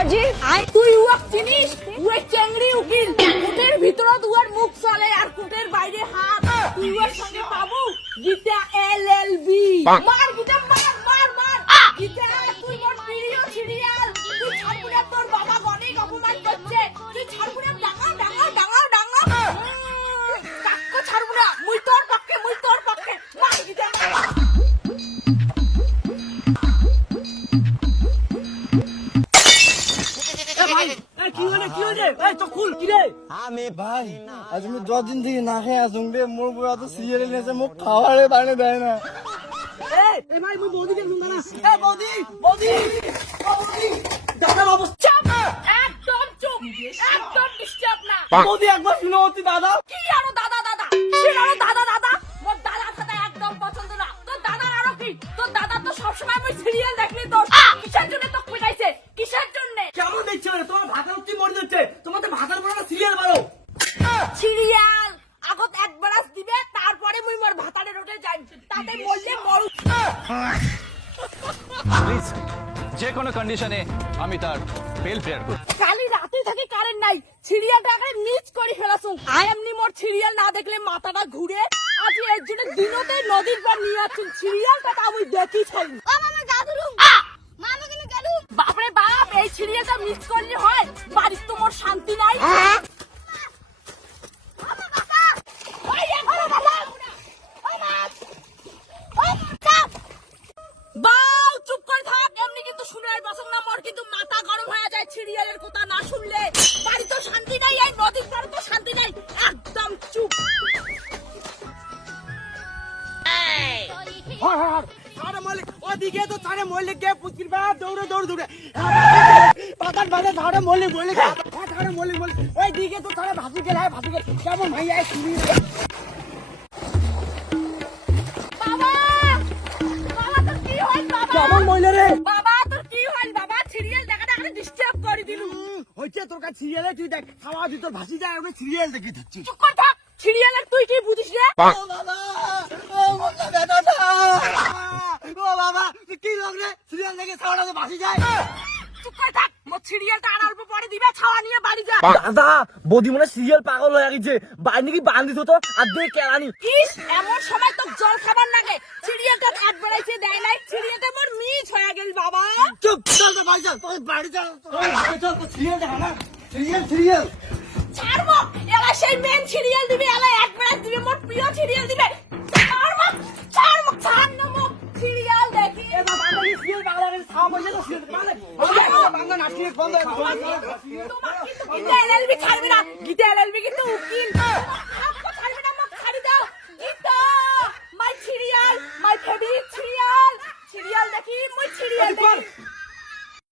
বাবাজি তুই উয়াক চিনিস? উয়ে চেংড়ি উকিল, কোটের ভিতরত উয়ার মুখ চলে আর কোটের বাইরে হাত। তুই উয়ার সঙ্গে পাবো গীতা এলএলবি। মার গীতা, মার মার মার গীতা, তুই মোর প্রিয় সিরিয়াল। তুই ছাড়পুরে তোর বাবা অনেক অপমান করছে। তুই ছাড়পুরে ডাঙা ডাঙা ডাঙা ডাঙা কাক্কো ছাড়পুরে, মুই তোর পক্ষে, মুই তোর পক্ষে। মার গীতা। আমি ভাই আজ আমি 10 দিন থেকে না খেয়ে আসুন রে। মোর বুড়া তো সিরিয়াল নিয়েছে, মুখ খাওয়ারে বানে দেয় না। একদম চুপ, একদম ডিস্টার্ব না। বৌদি একবার শুনো অতি দাদা। কি আরো দাদা দাদা? সে আরো দাদা দাদা? মোর দাদা দাদা একদম পছন্দ না। তোর দাদা আরো কি? তোর দাদা তো সবসময় আমি সিরিয়াল দেখলি তো। কিসের জন্য তো পিটাইছে? কিসের জন্য? কেমন দেখছো রে? তোমার ভাষা উঠতে মরে যাচ্ছে। তোমার তো ভাষার বড় সিরিয়াল বারো। সিরিয়াল আগত একবার দিবে, তারপরে মুই মোর ভাতারে রোটে যাই। তাতে বললে মরু। প্লিজ যে কোনো কন্ডিশনে আমি তার বেল প্রেয়ার করব। কালি রাতে থেকে কারেন্ট নাই, সিরিয়ালটা আগে মিস করে ফেলাছুম। আই এমনি মোর সিরিয়াল না দেখলে মাথাটা ঘুরে। আজ এর জন্য দিনতে নদীর পার নিয়ে আসছুম। সিরিয়ালটা তো আমি দেখি ছাই। ও মামা জাদুলু, মামা কেন গেল? বাপরে বাপ, এই সিরিয়ালটা মিস করলে হয়? বাড়ির তো মোর শান্তি নাই। বাউ, চুপ করে থাক। এমনি কিন্তু শুনে বসং না, মোর কিন্তু মাথা গরম হয়ে যায় সিরিয়ালের কথা না শুনলে। বাড়ি তো শান্তি নাই, এই নদীর পাড়ে তো শান্তি নাই। একদম চুপ। সারে মল্লিক ওদিকে তো সারে মল্লিক কে পুচকির বা দৌড়ে দৌড়ে দৌড়ে পাতার বাজে সারে মল্লিক মল্লিক সারে মল্লিক মল্লিক ওই দিকে তো সারে ভাসি গেল ভাসি গেল কেমন ভাইয়া শুনি। বাবা, বাবা তোর কি হইল বাবা? কেমন মহিলা রে? বাবা তোর কি হইল বাবা? সিরিয়াল দেখাটা আগে ডিস্টার্ব করে দিলু। হইছে তোর কাছে সিরিয়ালে তুই দেখ খাওয়া তুই তোর ভাসি যায় আমি সিরিয়াল দেখি থাকছি। চুপ কর থাক। সিরিয়ালের তুই কি বুঝিস রে? ও বাবা, ও মোটা বেটাটা, ও বাবা তুই কি লোক রে? সিরিয়াল দেখে খাওয়াটা তো ভাসি যায়। চুপ করে থাক। মোর সিরিয়ালটা আর অল্প পরে দিবে, ছাওয়া নিয়ে বাড়ি যা। দাদা বৌদি মনে হয় পাগল হয়ে গেছে, বাইরে কি বান্ধিত তো আর দিয়ে কেলানি। ইস, এমন সময় তো জল খাবার লাগে। সিরিয়ালটা এক বেড়াইছে দেয় নাই। সিরিয়ালটা মোর মিস হয়ে গেল বাবা। চুপ চল তো বাড়ি চল, তোর বাড়ি চল, চল তো সিরিয়াল দেখা না। সিরিয়াল সিরিয়াল ছাড়বো, এলা সেই মেন সিরিয়াল দিবে, এলা এক বেড়া দিবে, মোর প্রিয় সিরিয়াল দিবে। ছাড়বো, ছাড়বো, ছাড় না মোর সিরিয়াল দেখি। এ বাবা আমরা কি সিরিয়াল বাংলা করে খাওয়া বসে তো সিরিয়াল বাংলা নাটক বন্ধ তোমার কিন্তু গীতা এলএলবি ছাড়বে না। গীতা এলএলবি কিন্তু উকিল। আমাকে ছাড়বে না, আমাকে ছাড়ি দাও। Geeta, my serial, my favourite serial. Serial দেখি, মই সিরিয়াল দেখি।